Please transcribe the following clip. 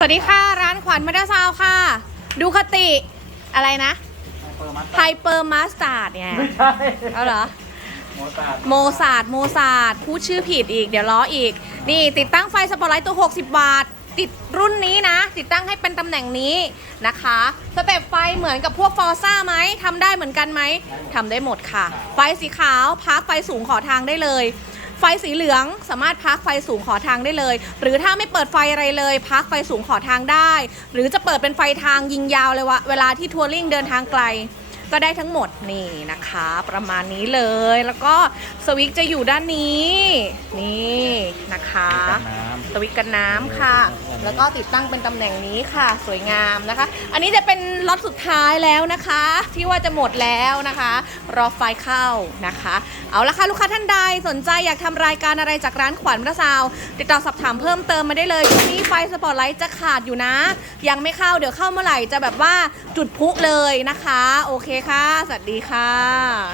สวัสดีค่ะ ร้านขวัญมาดาซาวค่ะ ดูคติ อะไรนะเปิดมาไฮเปอร์มาสตาร์ดเนี่ยไม่ใช่เอาเหรอ โมซาร์ทโมซาดโมซาดพูดชื่อผิดอีก เดี๋ยวล้ออีก นี่ติดตั้งไฟสปอตไลท์ตัว 60 บาท ติดรุ่นนี้นะ ติดตั้งให้เป็นตำแหน่งนี้นะคะ สเต็ปไฟเหมือนกับพวกฟอร์ซ่าไหมทำได้เหมือนกันไหมทำได้หมดค่ะ ไฟสีขาวพักไฟสูงขอทางได้เลย ไฟสีเหลืองสามารถพักไฟสูงขอทางได้เลย หรือถ้าไม่เปิดไฟอะไรเลย พักไฟสูงขอทางได้ หรือจะเปิดเป็นไฟทางยิงยาวเลยวะเวลาที่ทัวริงเดินทางไกล ก็ได้ทั้งหมดนี่นะคะ ประมาณนี้เลยแล้วก็ สวิตช์จะอยู่ด้านนี้ นี่นะคะน้สวิตช์กันน้ำค่ะ แล้วก็ติดตั้งเป็นตำแหน่งนี้ค่ะ สวยงามนะคะ อันนี้จะเป็นล็อตสุดท้ายแล้วนะคะ ที่ว่าจะหมดแล้วนะคะ รอไฟเข้านะคะ เอาละค่ะลูกค้าท่านใดสนใจอยากทำรายการอะไรจากร้านขวัญพระซาว ติดต่อสอบถามเพิ่มเติมมาได้เลยช่วงนี้ไฟสปอตไลท์จะขาดอยู่นะ ยังไม่เข้าเดี๋ยวเข้าเมื่อไหร่จะแบบว่าจุดพลุเลยนะคะ โอเคค่ะ สวัสดีค่ะ